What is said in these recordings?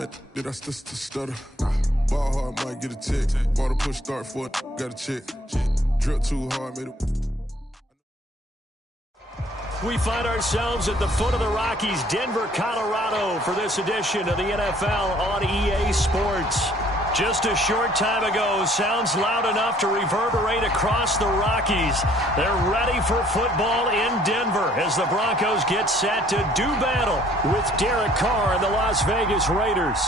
that, did I still stutter? Ball hard, might get a tick. Ball to push start for it, got a chick. Drip too hard, made it. We find ourselves at the foot of the Rockies, Denver, Colorado, for this edition of the NFL on EA Sports. Just a short time ago, sounds loud enough to reverberate across the Rockies. They're ready for football in Denver as the Broncos get set to do battle with Derek Carr and the Las Vegas Raiders.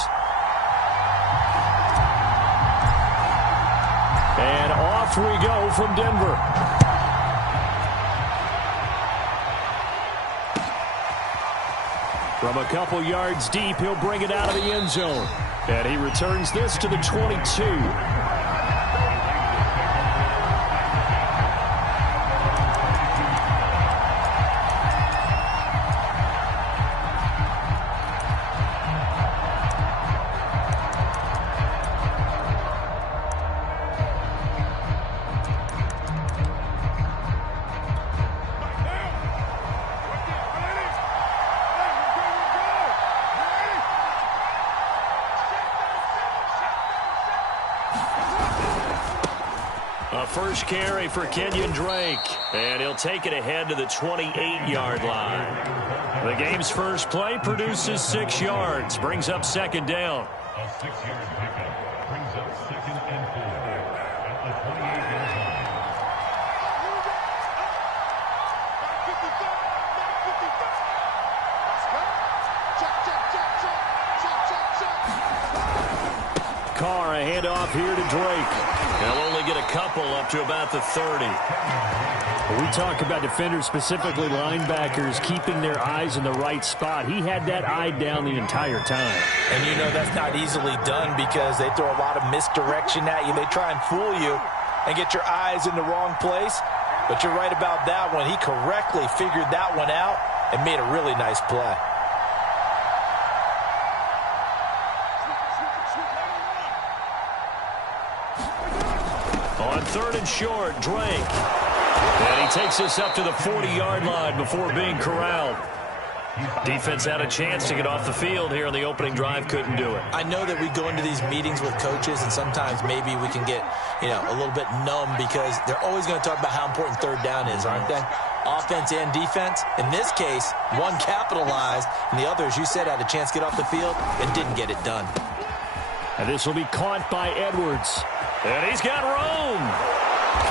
And off we go from Denver. From a couple yards deep, he'll bring it out of the end zone. And he returns this to the 22. First carry for Kenyon Drake, and he'll take it ahead to the 28-yard line. The game's first play produces 6 yards, brings up second down. A 6-yard pickup brings up 2nd and 4 at the 28-yard line. Carr, a handoff here to Drake. They'll only get a couple up to about the 30. We talk about defenders, specifically linebackers, keeping their eyes in the right spot. He had that eye down the entire time. And you know that's not easily done because they throw a lot of misdirection at you. They try and fool you and get your eyes in the wrong place. But you're right about that one. He correctly figured that one out and made a really nice play. On 3rd and short, Drake. And he takes us up to the 40-yard line before being corralled. Defense had a chance to get off the field here on the opening drive, couldn't do it. I know that we go into these meetings with coaches, and sometimes maybe we can get, a little bit numb because they're always going to talk about how important 3rd down is, aren't they? Offense and defense. In this case, one capitalized, and the other, as you said, had a chance to get off the field and didn't get it done. And this will be caught by Edwards. And he's got room.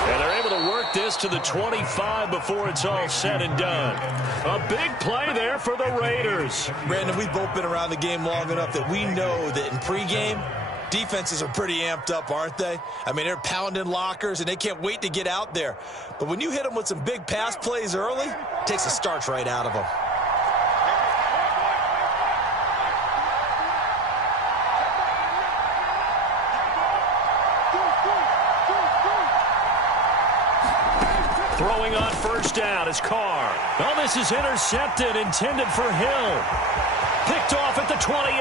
And they're able to work this to the 25 before it's all said and done. A big play there for the Raiders. Brandon, we've both been around the game long enough that we know that in pregame, defenses are pretty amped up, aren't they? I mean, they're pounding lockers, and they can't wait to get out there. But when you hit them with some big pass plays early, it takes the starch right out of them. Throwing on first down is Carr. Oh, this is intercepted, intended for Hill. Picked off at the 28,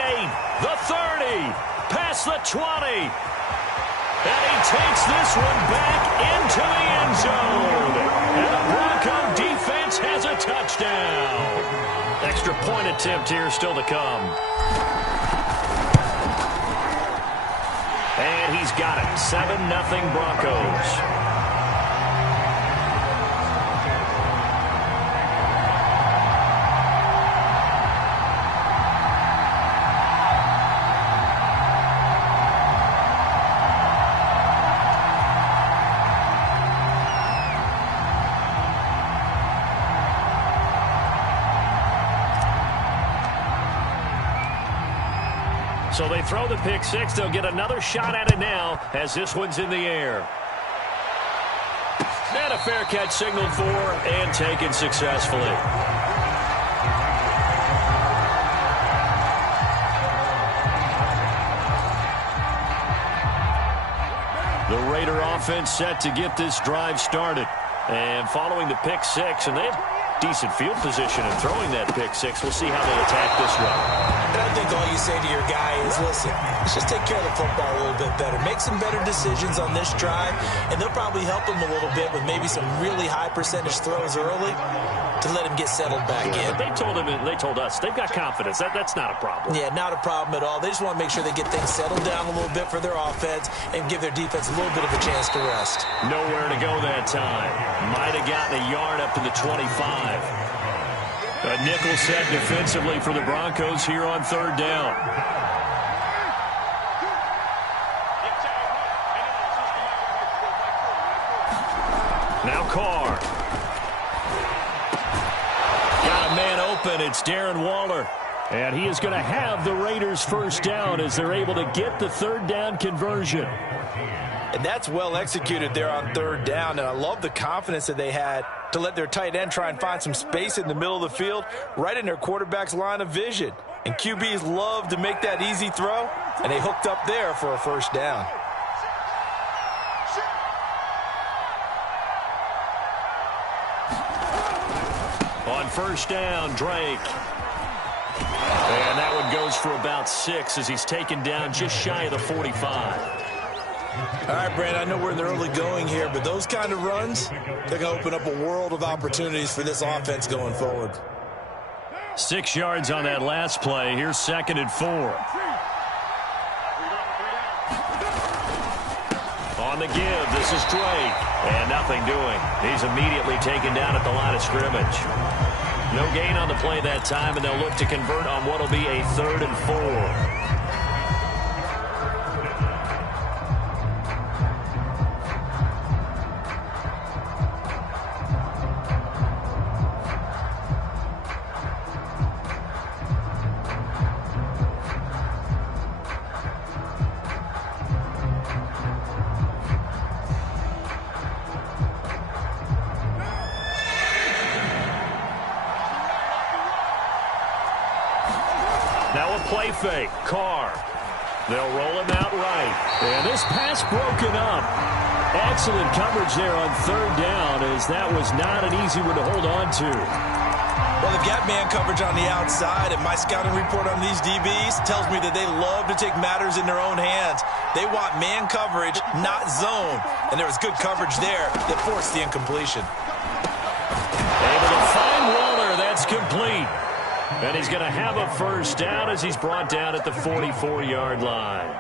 the 30, past the 20. And he takes this one back into the end zone. And the Bronco defense has a touchdown. Extra point attempt here still to come. And he's got it. 7-0 Broncos. So they throw the pick six. They'll get another shot at it now as this one's in the air. And a fair catch signaled for and taken successfully. The Raider offense set to get this drive started. And following the pick six, and they have decent field position in throwing that pick six. We'll see how they attack this one. And I think all you say to your guy is, listen, let's just take care of the football a little bit better. Make some better decisions on this drive, and they'll probably help him a little bit with maybe some really high percentage throws early to let him get settled back in. But they told us they've got confidence. That's not a problem. Yeah, not a problem at all. They just want to make sure they get things settled down a little bit for their offense and give their defense a little bit of a chance to rest. Nowhere to go that time. Might have gotten a yard up to the 25. A nickel set defensively for the Broncos here on third down. Now Carr. Got a man open. It's Darren Waller. And he is going to have the Raiders first down as they're able to get the third down conversion. And that's well executed there on third down. And I love the confidence that they had to let their tight end try and find some space in the middle of the field, right in their quarterback's line of vision. And QBs love to make that easy throw, and they hooked up there for a first down. On first down, Drake. And that one goes for about 6 as he's taken down just shy of the 45. All right, Brandon, I know we're in the early going here, but those kind of runs, they're going to open up a world of opportunities for this offense going forward. 6 yards on that last play. Here's 2nd and 4. On the give, this is Drake. And nothing doing. He's immediately taken down at the line of scrimmage. No gain on the play that time, and they'll look to convert on what will be a 3rd and 4. Now a play fake. Carr. They'll roll him out right. And this pass broken up. Excellent coverage there on third down, as that was not an easy one to hold on to. Well, they've got man coverage on the outside, and my scouting report on these DBs tells me that they love to take matters in their own hands. They want man coverage, not zone. And there was good coverage there that forced the incompletion. Able to find Waller. That's complete. And he's going to have a first down as he's brought down at the 44-yard line.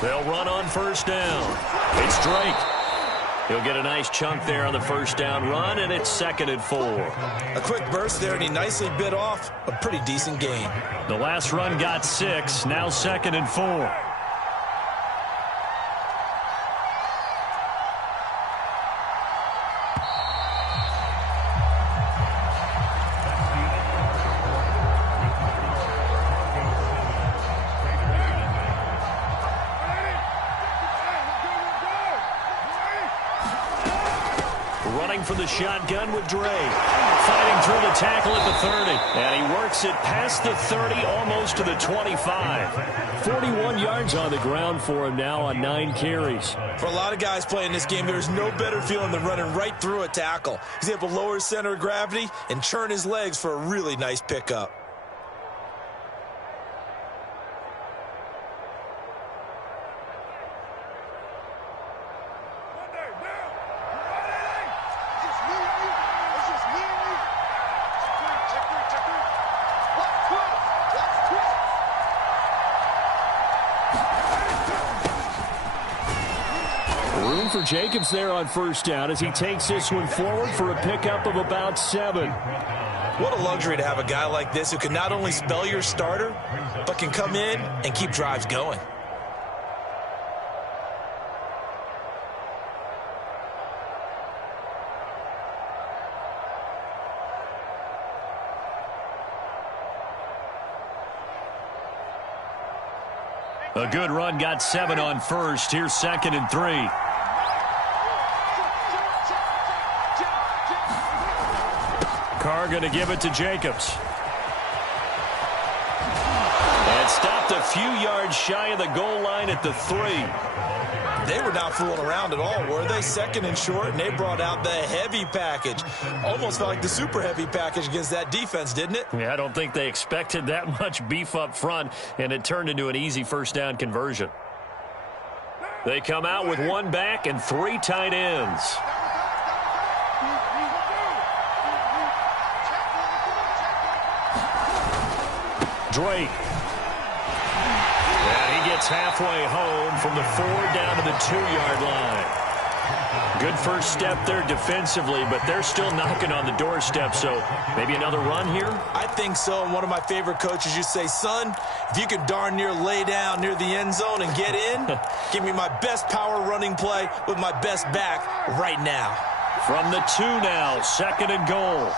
They'll run on first down. It's Drake. He'll get a nice chunk there on the first down run, and it's 2nd and 4. A quick burst there, and he nicely bit off a pretty decent gain. The last run got 6, now 2nd and 4. For the shotgun with Drake. Fighting through the tackle at the 30. And he works it past the 30, almost to the 25. 41 yards on the ground for him now on 9 carries. For a lot of guys playing this game, there's no better feeling than running right through a tackle. He's able to lower his center of gravity and churn his legs for a really nice pickup. For Jacobs there on first down as he takes this one forward for a pickup of about 7. What a luxury to have a guy like this who can not only spell your starter, but can come in and keep drives going. A good run got 7 on first. Here's 2nd and 3. Carr going to give it to Jacobs. stopped a few yards shy of the goal line at the 3. They were not fooling around at all, were they? Second and short, and they brought out the heavy package. Almost felt like the super heavy package against that defense, didn't it? Yeah, I don't think they expected that much beef up front, and it turned into an easy first down conversion. They come out with one back and 3 tight ends. Drake. And he gets halfway home from the 4 down to the 2-yard line. Good first step there defensively, but they're still knocking on the doorstep, so maybe another run here? I think so, and one of my favorite coaches used to say, son, if you can darn near lay down near the end zone and get in, give me my best power running play with my best back right now. From the 2 now, 2nd and goal.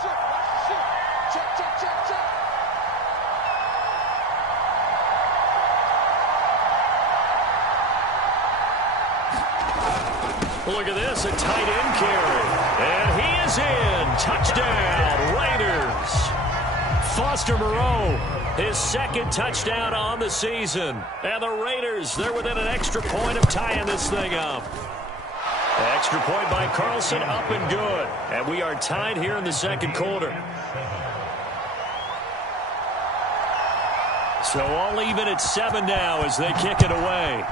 Look at this, a tight end carry. And he is in. Touchdown, Raiders. Foster Moreau, his 2nd touchdown on the season. And the Raiders, they're within an extra point of tying this thing up. Extra point by Carlson, up and good. And we are tied here in the 2nd quarter. So all even at 7 now as they kick it away.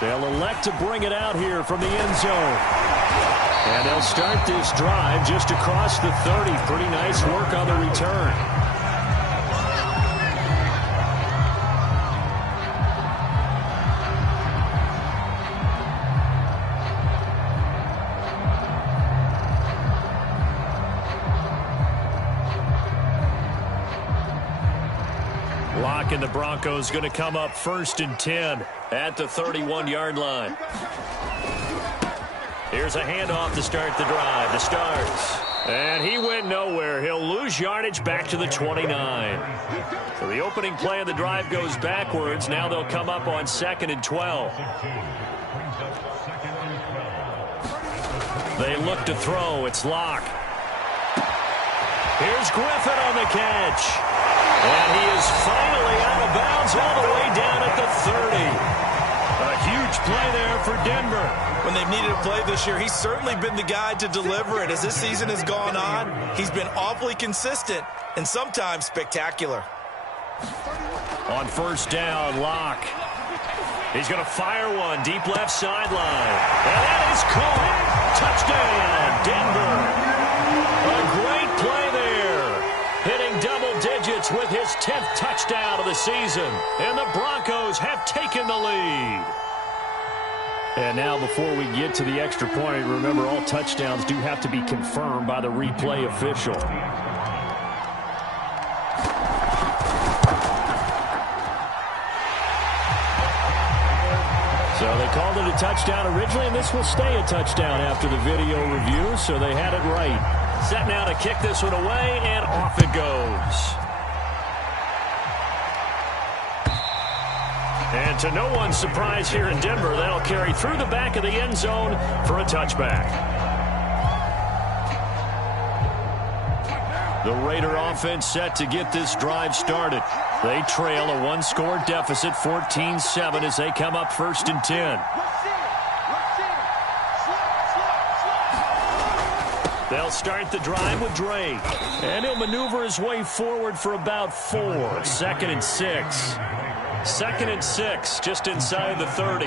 They'll elect to bring it out here from the end zone. And they'll start this drive just across the 30. Pretty nice work on the return. Lock and the Broncos going to come up 1st and 10 at the 31-yard line. Here's a handoff to start the drive. The starts. And he went nowhere. He'll lose yardage back to the 29. So the opening play of the drive goes backwards. Now they'll come up on 2nd and 12. They look to throw. It's Locke. Here's Griffin on the catch. And he is finally out of bounds all the way down at the 30. A huge play there for Denver. When they've needed a play this year, he's certainly been the guy to deliver it. As this season has gone on, he's been awfully consistent and sometimes spectacular. On 1st down, Locke. He's going to fire one deep left sideline. And that is caught. Touchdown, Denver. A great play there. Hitting double digits with his 10th touchdown of the season. And the Broncos have taken the lead. And now before we get to the extra point, remember all touchdowns do have to be confirmed by the replay official. So they called it a touchdown originally, and this will stay a touchdown after the video review, so they had it right. Set now to kick this one away, and off it goes. And to no one's surprise here in Denver, that'll carry through the back of the end zone for a touchback. The Raider offense set to get this drive started. They trail a 1-score deficit, 14-7, as they come up 1st and 10. They'll start the drive with Drake. And he'll maneuver his way forward for about 4. 2nd and 6. 2nd and 6, just inside the 30.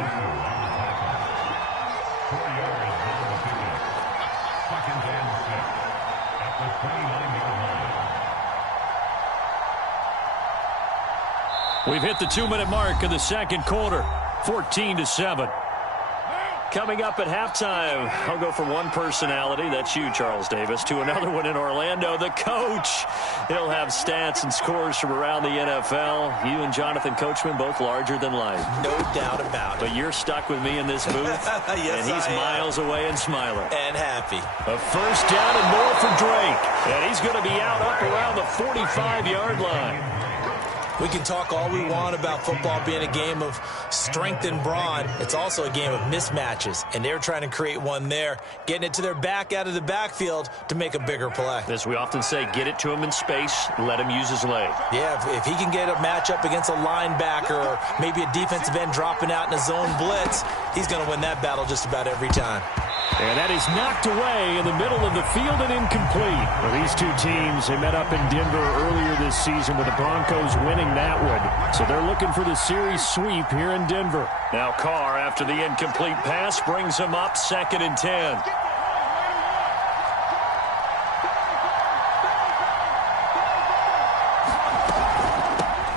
We've hit the 2-minute mark of the 2nd quarter, 14-7. Coming up at halftime, I'll go from one personality, that's you, Charles Davis, to another one in Orlando, the coach. He'll have stats and scores from around the NFL. You and Jonathan Coachman, both larger than life. No doubt about it. But you're stuck with me in this booth, yes, and he's miles away and smiling. And happy. A 1st down and more for Drake. And he's going to be out up around the 45-yard line. We can talk all we want about football being a game of strength and brawn. It's also a game of mismatches, and they're trying to create one there, getting it to their back out of the backfield to make a bigger play. As we often say, get it to him in space, let him use his leg. Yeah, if he can get a matchup against a linebacker or maybe a defensive end dropping out in a zone blitz, he's going to win that battle just about every time. And that is knocked away in the middle of the field and incomplete. Well, these two teams, they met up in Denver earlier this season with the Broncos winning that one. So they're looking for the series sweep here in Denver. Now Carr, after the incomplete pass, brings him up 2nd and 10.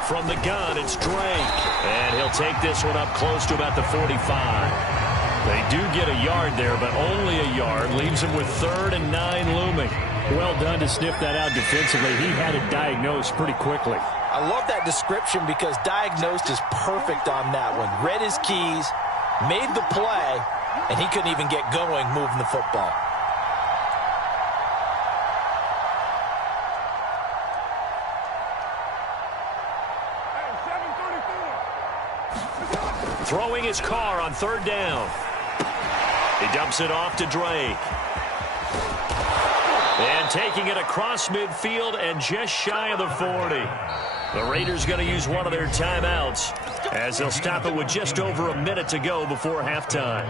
From the gun, it's Drake. And he'll take this one up close to about the 45. They do get a yard there, but only a yard. Leaves him with 3rd and 9 looming. Well done to sniff that out defensively. He had it diagnosed pretty quickly. I love that description because diagnosed is perfect on that one. Read his keys, made the play, and he couldn't even get going moving the football. Throwing his car on 3rd down. He dumps it off to Drake. And taking it across midfield and just shy of the 40. The Raiders going to use one of their timeouts as they'll stop it with just over a minute to go before halftime.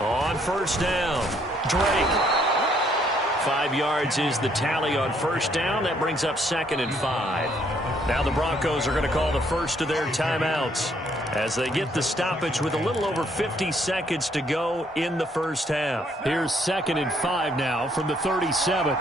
On 1st down, Drake. 5 yards is the tally on 1st down. That brings up 2nd and 5. Now the Broncos are going to call the first of their timeouts as they get the stoppage with a little over 50 seconds to go in the first half. Here's 2nd and 5 now from the 37.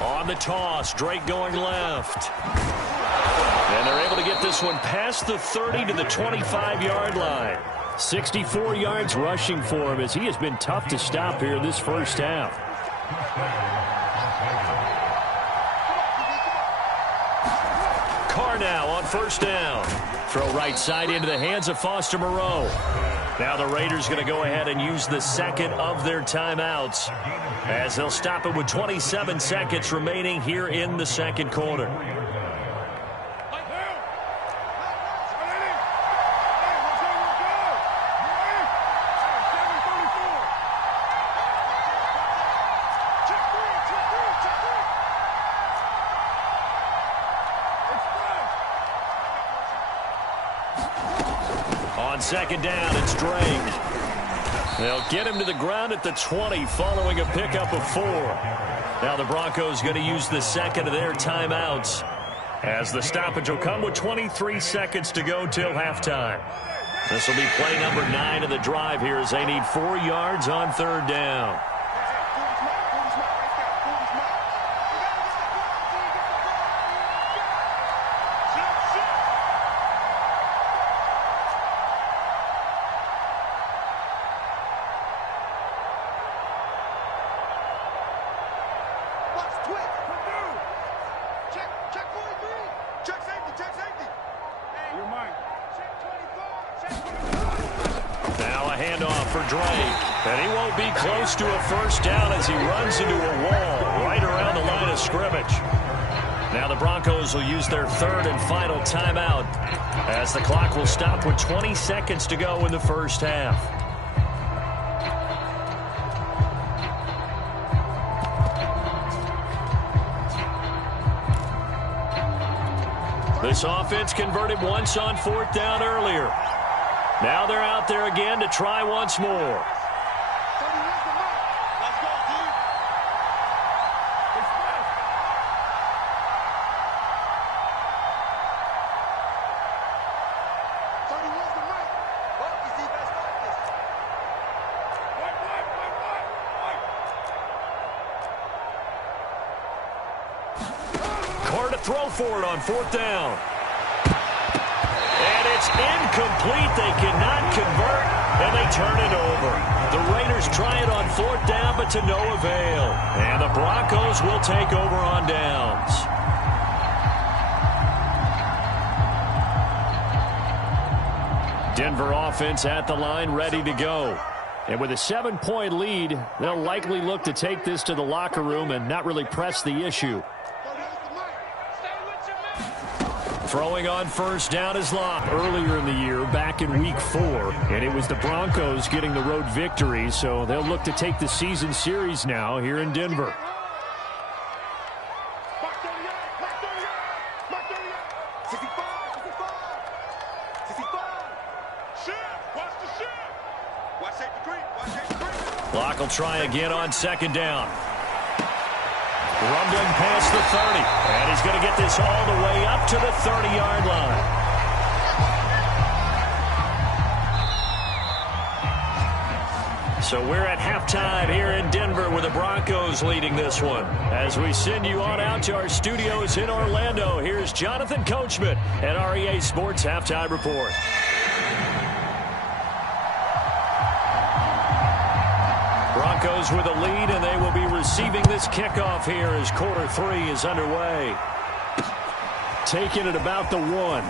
On the toss, Drake going left. And they're able to get this one past the 30 to the 25-yard line. 64 yards rushing for him as he has been tough to stop here this first half. Carr now on 1st down. Throw right side into the hands of Foster Moreau. Now the Raiders going to go ahead and use the 2nd of their timeouts as they'll stop it with 27 seconds remaining here in the 2nd quarter. On 2nd down, it's Drake. They'll get him to the ground at the 20 following a pickup of 4. Now the Broncos going to use the 2nd of their timeouts as the stoppage will come with 23 seconds to go till halftime. This will be play number 9 of the drive here as they need 4 yards on 3rd down. And he won't be close to a 1st down as he runs into a wall right around the line of scrimmage. Now the Broncos will use their 3rd and final timeout as the clock will stop with 20 seconds to go in the first half. This offense converted once on 4th down earlier. Now they're out there again to try once more. for it on 4th down. And it's incomplete. They cannot convert, and they turn it over. The Raiders try it on 4th down, but to no avail. And the Broncos will take over on downs. Denver offense at the line, ready to go. And with a 7-point lead, they'll likely look to take this to the locker room and not really press the issue. Throwing on 1st down is Locke. Earlier in the year, back in Week 4, and it was the Broncos getting the road victory, so they'll look to take the season series now here in Denver. Locke will try again on 2nd down. Rumbling past the 30. And he's going to get this all the way up to the 30-yard line. So we're at halftime here in Denver with the Broncos leading this one. As we send you on out to our studios in Orlando, here's Jonathan Coachman at REA Sports Halftime Report. Broncos with a lead, and they will be receiving this kickoff here as quarter 3 is underway. Taking it about the 1.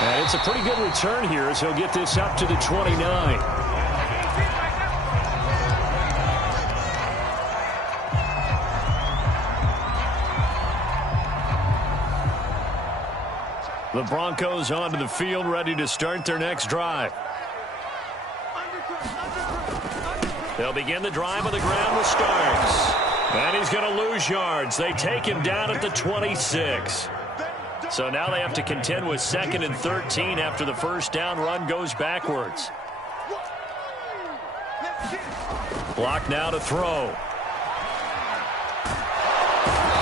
And it's a pretty good return here as he'll get this up to the 29. The Broncos onto the field, ready to start their next drive. They'll begin the drive on the ground with Starks. And he's going to lose yards. They take him down at the 26. So now they have to contend with 2nd and 13 after the 1st down run goes backwards. Block now to throw.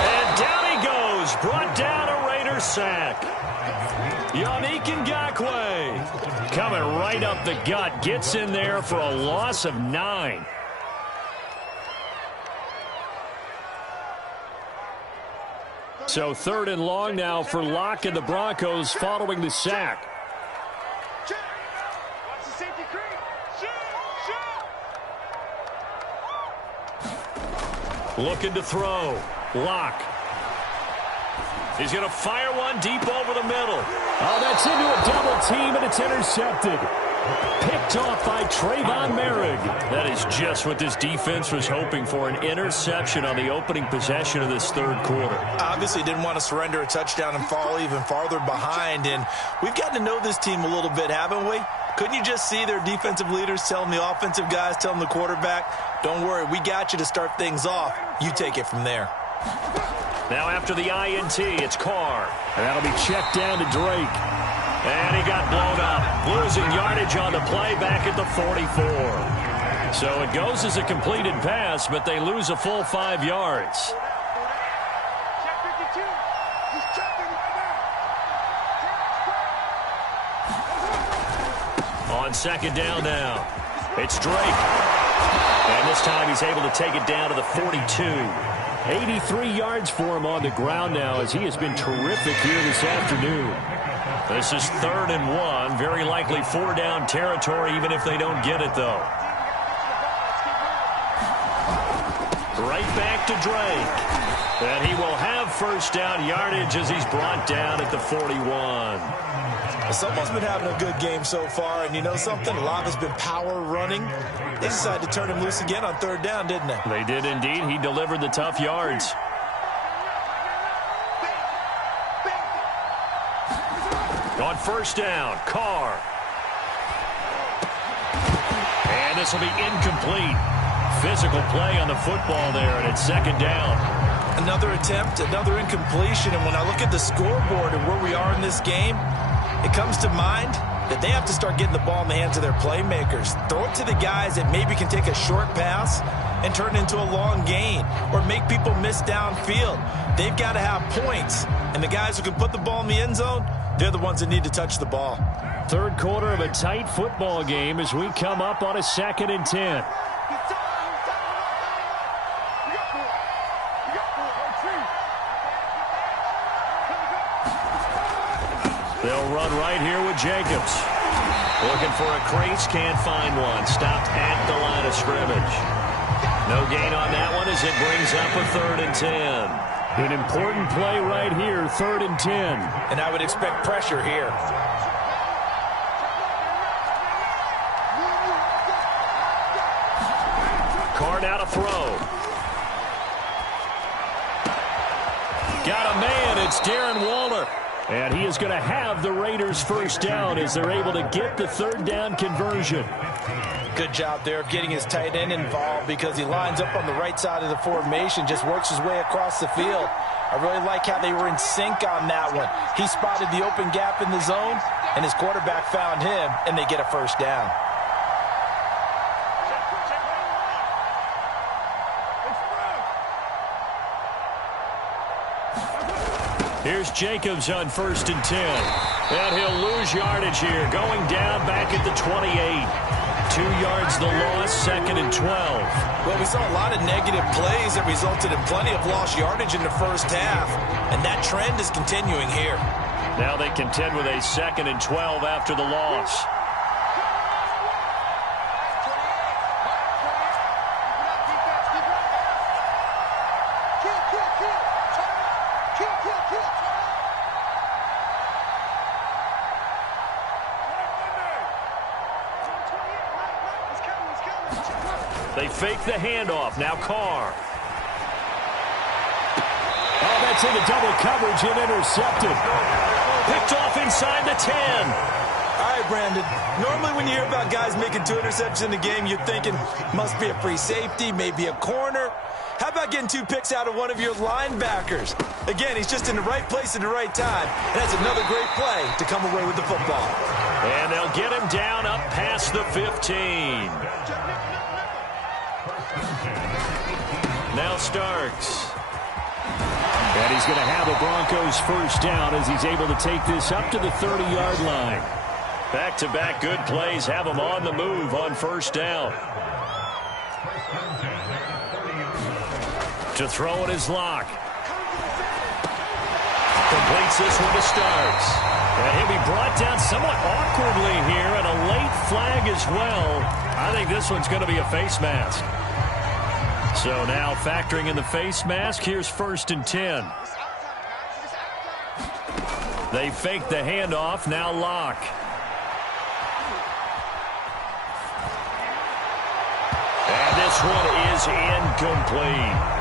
And down he goes. Brought down a Raider sack. Yannick Ngakoue coming right up the gut. Gets in there for a loss of 9. So 3rd and long now for Locke and the Broncos following the sack. Looking to throw. Locke. He's going to fire one deep over the middle. Oh, that's into a double team, and it's intercepted. Picked off by Trayvon Merrick. That is just what this defense was hoping for, an interception on the opening possession of this 3rd quarter. Obviously didn't want to surrender a touchdown and fall even farther behind, and we've gotten to know this team a little bit, haven't we? Couldn't you just see their defensive leaders telling the offensive guys, telling the quarterback, don't worry, we got you to start things off. You take it from there. Now after the INT, it's Carr. And that'll be checked down to Drake. And he got blown up. Losing yardage on the play back at the 44. So it goes as a completed pass, but they lose a full 5 yards. On 2nd down now, it's Drake. And this time he's able to take it down to the 42. 83 yards for him on the ground now as he has been terrific here this afternoon. This is 3rd and 1. Very likely 4-down territory even if they don't get it, though. Right back to Drake. And he will have 1st down yardage as he's brought down at the 41. Someone's been having a good game so far, and you know something? A lot has been power running. They decided to turn him loose again on 3rd down, didn't they? They did indeed. He delivered the tough yards. On 1st down, Carr. And this will be incomplete. Physical play on the football there, and it's 2nd down. Another attempt, another incompletion, and when I look at the scoreboard and where we are in this game, it comes to mind that they have to start getting the ball in the hands of their playmakers. Throw it to the guys that maybe can take a short pass and turn it into a long gain or make people miss downfield. They've got to have points, and the guys who can put the ball in the end zone, they're the ones that need to touch the ball. 3rd quarter of a tight football game as we come up on a 2nd and 10. They'll run right here with Jacobs. Looking for a crease, can't find one. Stopped at the line of scrimmage. No gain on that one as it brings up a 3rd and 10. An important play right here, 3rd and 10. And I would expect pressure here. Carr now to throw. Got a man, it's Darren Waller. And he is going to have the Raiders first down as they're able to get the 3rd down conversion. Good job there of getting his tight end involved because he lines up on the right side of the formation, just works his way across the field. I really like how they were in sync on that one. He spotted the open gap in the zone, and his quarterback found him, and they get a first down. Here's Jacobs on 1st and 10. And he'll lose yardage here. Going down back at the 28. 2 yards the loss, 2nd and 12. Well, we saw a lot of negative plays that resulted in plenty of lost yardage in the first half, and that trend is continuing here. Now they contend with a 2nd and 12 after the loss. They fake the handoff. Now Carr. Oh, that's into double coverage and intercepted. Picked off inside the 10. All right, Brandon. Normally when you hear about guys making 2 interceptions in the game, you're thinking must be a free safety, maybe a corner. How about getting 2 picks out of one of your linebackers? Again, he's just in the right place at the right time. And that's another great play to come away with the football. And they'll get him down up past the 15. Now Starks. And he's going to have a Broncos first down as he's able to take this up to the 30-yard line. Back-to-back good plays have him on the move on 1st down. To throw it is Locke. Completes this one to Starks. And he'll be brought down somewhat awkwardly here, and a late flag as well. I think this one's going to be a face mask. So now factoring in the face mask, here's 1st and 10. They fake the handoff, now Locke. And this one is incomplete.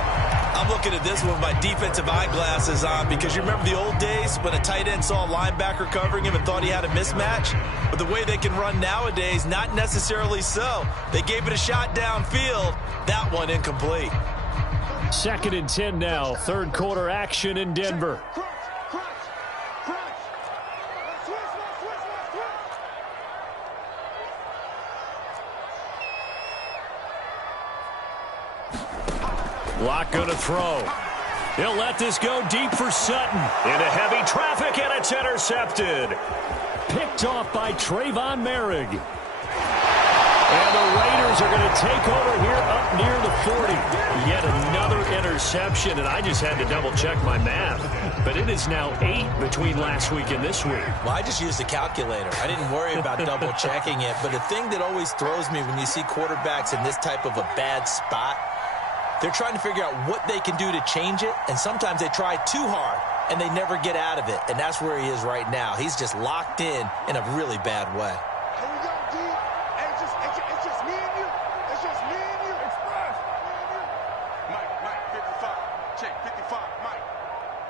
I'm looking at this one with my defensive eyeglasses on because you remember the old days when a tight end saw a linebacker covering him and thought he had a mismatch? But the way they can run nowadays, not necessarily so. They gave it a shot downfield. That one incomplete. 2nd and 10 now. 3rd quarter action in Denver. Locke going to throw. He'll let this go deep for Sutton. Into heavy traffic, and it's intercepted. Picked off by Trayvon Merrick. And the Raiders are going to take over here up near the 40. Yet another interception, and I just had to double-check my math. But it is now 8 between last week and this week. Well, I just used a calculator. I didn't worry about double-checking it. But the thing that always throws me when you see quarterbacks in this type of a bad spot, they're trying to figure out what they can do to change it, and sometimes they try too hard, and they never get out of it. And that's where he is right now. He's just locked in a really bad way. Here we go, D. Hey, it's just me and you. It's just me and you. Express. Mike, 55. Check, 55. Mike.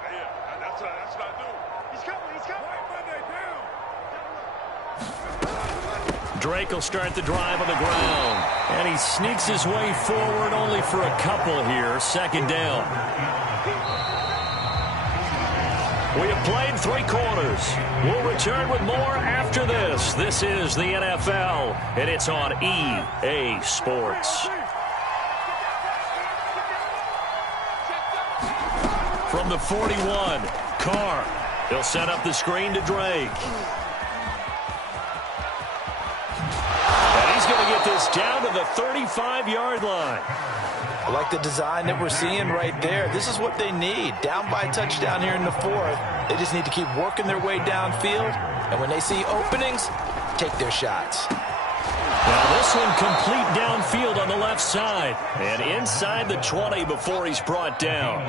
Yeah, that's what I do. He's coming. Right Monday, down. Drake will start the drive on the ground. And he sneaks his way forward only for a couple here. 2nd down. We have played 3 quarters. We'll return with more after this. This is the NFL, and it's on EA Sports. From the 41, Carr. He'll set up the screen to Drake. And he's going to get this down to the 35-yard line. I like the design that we're seeing right there. This is what they need. Down by a touchdown here in the 4th. They just need to keep working their way downfield, and when they see openings, take their shots. Now this one complete downfield on the left side. And inside the 20 before he's brought down.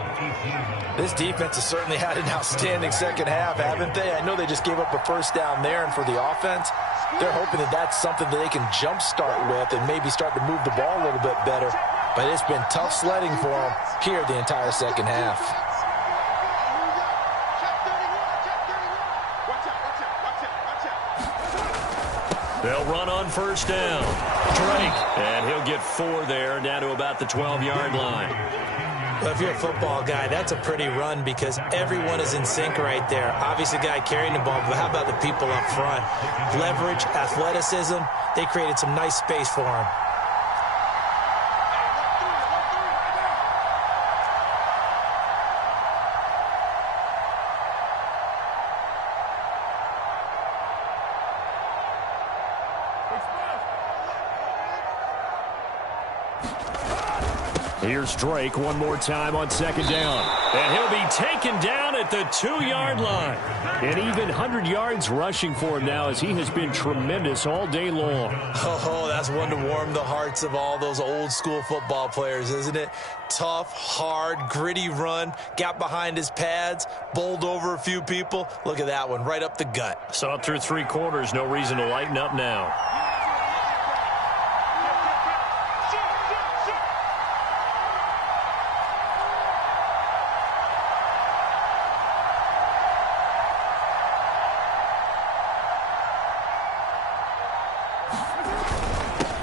This defense has certainly had an outstanding second half, haven't they? I know they just gave up a first down there, and for the offense, they're hoping that that's something that they can jumpstart with and maybe start to move the ball a little bit better. But it's been tough sledding for them here the entire second half. They'll run on first down. Drake, and he'll get 4 there, down to about the 12-yard line. Well, if you're a football guy, that's a pretty run because everyone is in sync right there. Obviously, guy carrying the ball, but how about the people up front? Leverage, athleticism, they created some nice space for him. Here's Drake one more time on second down. And he'll be taken down at the 2-yard line. And even 100 yards rushing for him now as he has been tremendous all day long. Oh, that's one to warm the hearts of all those old school football players, isn't it? Tough, hard, gritty run, got behind his pads, bowled over a few people. Look at that one, right up the gut. Saw it through 3 quarters, no reason to lighten up now.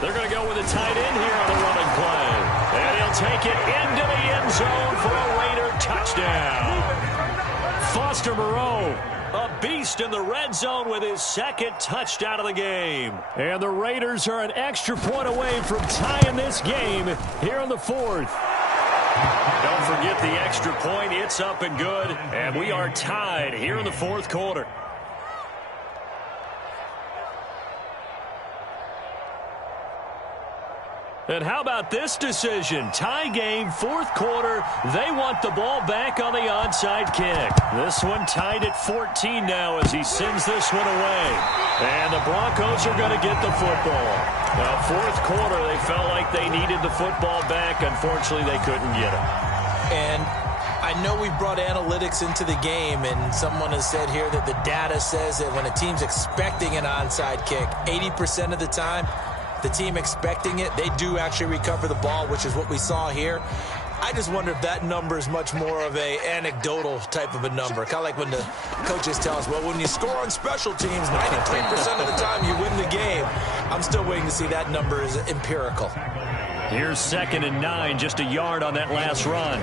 They're going to go with a tight end here on the running play. And he'll take it into the end zone for a Raider touchdown. Foster Moreau, a beast in the red zone with his 2nd touchdown of the game. And the Raiders are an extra point away from tying this game here in the 4th. Don't forget the extra point. It's up and good. And we are tied here in the 4th quarter. And how about this decision? Tie game, 4th quarter. They want the ball back on the onside kick. This one tied at 14 now as he sends this one away. And the Broncos are going to get the football. Now, 4th quarter, they felt like they needed the football back. Unfortunately, they couldn't get it. And I know we brought analytics into the game, and someone has said here that the data says that when a team's expecting an onside kick, 80% of the time, the team expecting it, they do actually recover the ball, which is what we saw here. I just wonder if that number is much more of a anecdotal type of a number. Kind of like when the coaches tell us, well, when you score on special teams, 93% of the time you win the game. I'm still waiting to see that number is empirical. Here's 2nd and 9, just a yard on that last run.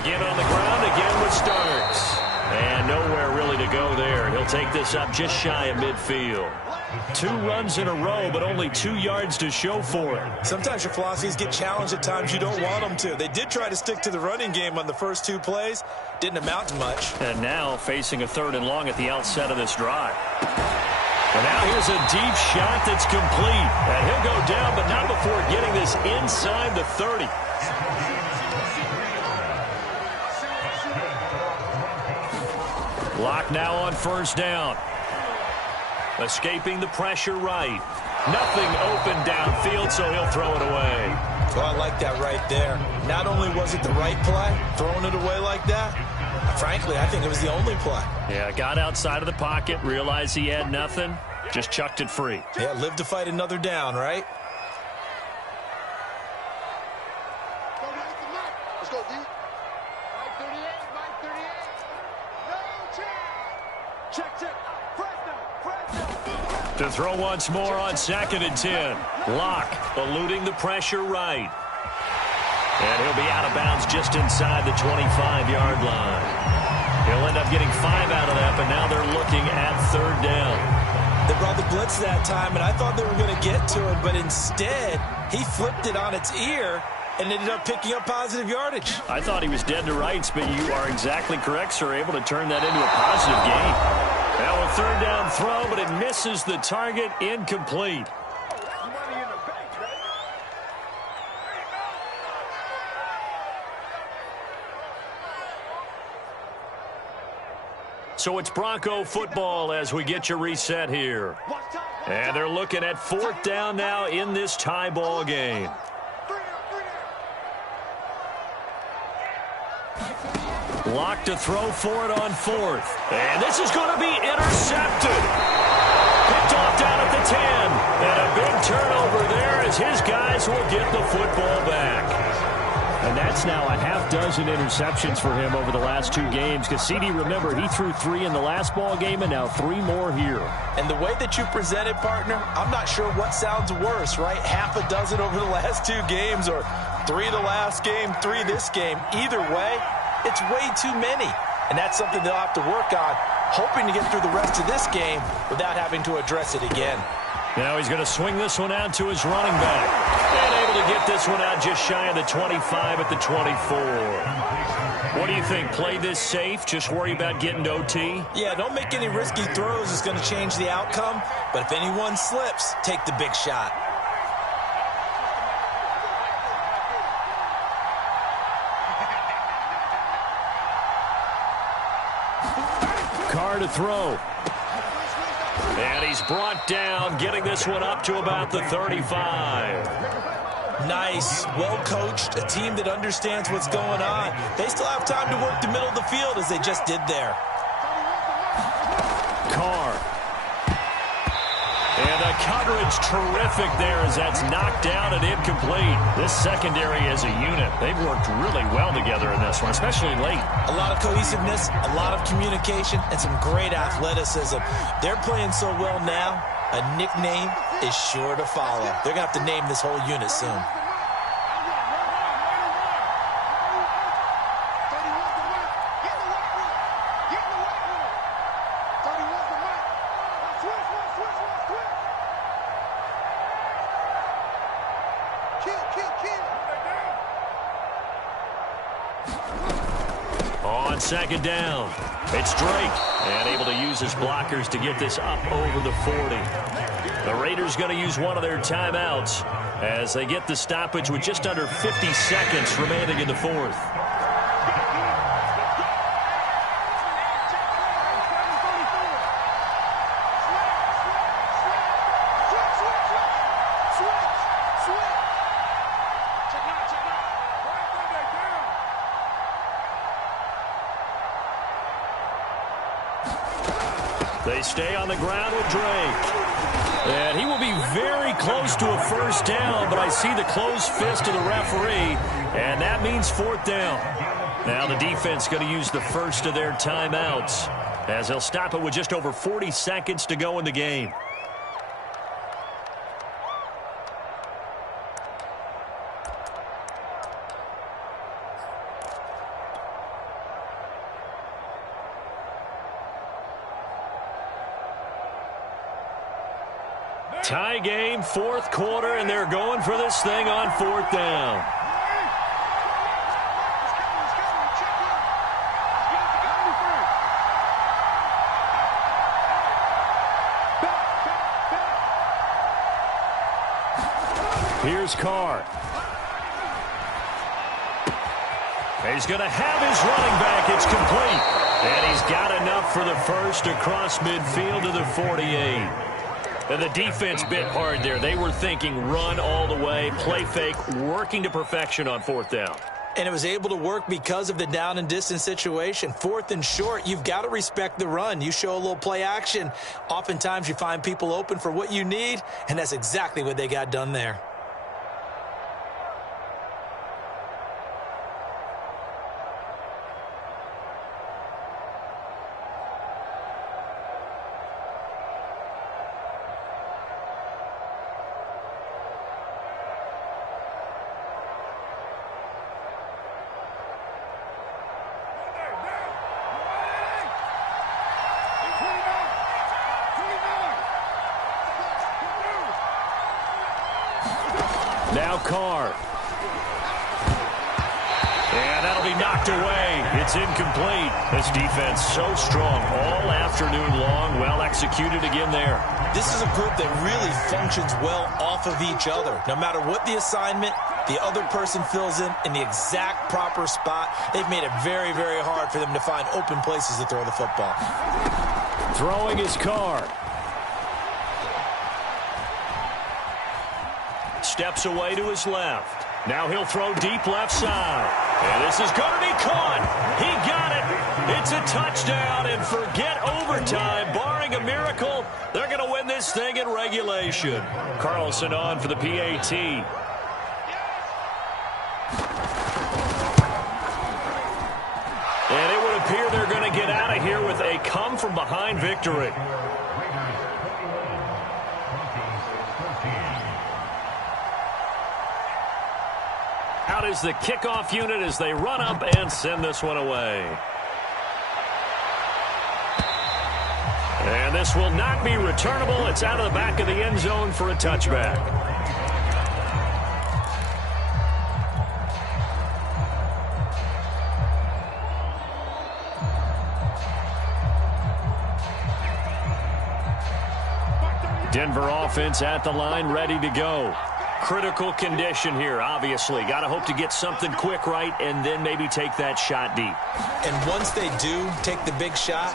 Again on the ground, again with Starks. And nowhere really to go there. He'll take this up just shy of midfield. 2 runs in a row, but only 2 yards to show for it. Sometimes your philosophies get challenged at times you don't want them to. They did try to stick to the running game on the first 2 plays. Didn't amount to much. And now facing a 3rd and long at the outset of this drive. And now here's a deep shot that's complete. And he'll go down, but not before getting this inside the 30. Lock now on first down. Escaping the pressure right. Nothing open downfield, so he'll throw it away. Well, I like that right there. Not only was it the right play, throwing it away like that, frankly, I think it was the only play. Yeah, got outside of the pocket, realized he had nothing, just chucked it free. Yeah, live to fight another down, right? Let's go, D. Mike 38, Mike 38. No chance. Check. To throw once more on 2nd and 10. Lock eluding the pressure right. And he'll be out of bounds just inside the 25-yard line. He'll end up getting 5 out of that, but now they're looking at 3rd down. They brought the blitz that time, and I thought they were going to get to him, but instead he flipped it on its ear and ended up picking up positive yardage. I thought he was dead to rights, but you are exactly correct, sir, able to turn that into a positive gain. Now a 3rd down throw, but it misses the target, incomplete. So it's Bronco football as we get you reset here. And they're looking at 4th down now in this tie ball game. Lock to throw for it on 4th. And this is going to be intercepted. Picked off down at the 10. And a big turnover there as his guys will get the football back. And that's now a half dozen interceptions for him over the last 2 games. Because, CD, remember, he threw 3 in the last ball game and now 3 more here. And the way that you presented, partner, I'm not sure what sounds worse, right? Half a dozen over the last 2 games or 3 the last game, 3 this game. Either way, it's way too many. And that's something they'll have to work on, hoping to get through the rest of this game without having to address it again. Now he's going to swing this one out to his running back. And able to get this one out just shy of the 25 at the 24. What do you think? Play this safe? Just worry about getting to OT? Yeah, don't make any risky throws. It's going to change the outcome. But if anyone slips, take the big shot. Carr to throw. And he's brought down, getting this one up to about the 35. Nice, well-coached, a team that understands what's going on. They still have time to work the middle of the field as they just did there. Carr. And the coverage terrific there as that's knocked down and incomplete. This secondary as a unit, they've worked really well together in this one, especially late. A lot of cohesiveness, a lot of communication, and some great athleticism. They're playing so well now, a nickname is sure to follow. They're going to have to name this whole unit soon. On 2nd down, it's Drake, and able to use his blockers to get this up over the 40. The Raiders going to use one of their timeouts as they get the stoppage with just under 50 seconds remaining in the 4th. They stay on the ground with Drake. And he will be very close to a 1st down, but I see the closed fist of the referee, and that means 4th down. Now the defense going to use the first of their timeouts as they'll stop it with just over 40 seconds to go in the game. Tie game, 4th quarter, and they're going for this thing on 4th down. Here's Carr. He's going to have his running back. It's complete. And he's got enough for the first across midfield to the 48. And the defense bit hard there. They were thinking run all the way, play fake, working to perfection on 4th down. And it was able to work because of the down and distance situation. 4th and short, you've got to respect the run. You show a little play action. Oftentimes you find people open for what you need, and that's exactly what they got done there. Now Carr. And that'll be knocked away. It's incomplete. This defense so strong all afternoon long. Well executed again there. This is a group that really functions well off of each other. No matter what the assignment, the other person fills in the exact proper spot. They've made it very, very hard for them to find open places to throw the football. Throwing his Carr. Steps away to his left. Now he'll throw deep left side. And this is going to be caught. He got it. It's a touchdown, and forget overtime. Barring a miracle, they're going to win this thing in regulation. Carlson on for the PAT. And it would appear they're going to get out of here with a come-from-behind victory. Out is the kickoff unit as they run up and send this one away. And this will not be returnable. It's out of the back of the end zone for a touchback. Denver offense at the line, ready to go. Critical condition here, obviously. Got to hope to get something quick right and then maybe take that shot deep. And once they do take the big shot,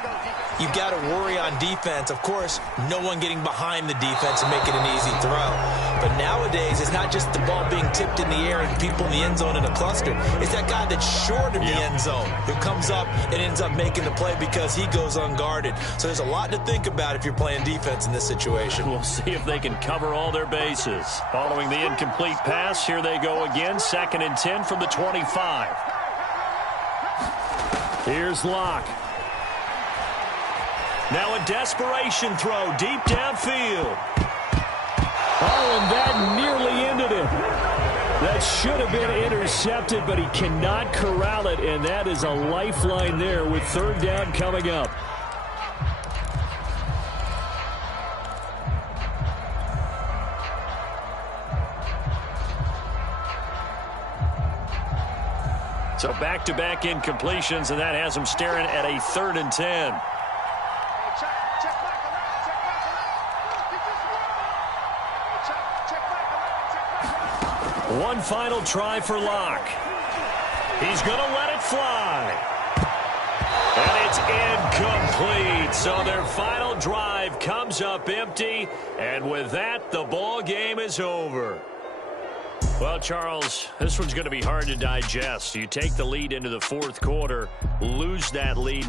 you've got to worry on defense. Of course, no one getting behind the defense and making an easy throw. But nowadays, it's not just the ball being tipped in the air and people in the end zone in a cluster. It's that guy that's short of the end zone who comes up and ends up making the play because he goes unguarded. So there's a lot to think about if you're playing defense in this situation. We'll see if they can cover all their bases. Following the incomplete pass, here they go again. 2nd and 10 from the 25. Here's Locke. Now a desperation throw deep downfield. Oh, and that nearly ended it. That should have been intercepted, but he cannot corral it, and that is a lifeline there with 3rd down coming up. So back-to-back incompletions, and that has them staring at a 3rd and 10. One final try for Locke. He's going to let it fly. And it's incomplete. So their final drive comes up empty. And with that, the ball game is over. Well, Charles, this one's going to be hard to digest. You take the lead into the 4th quarter, lose that lead.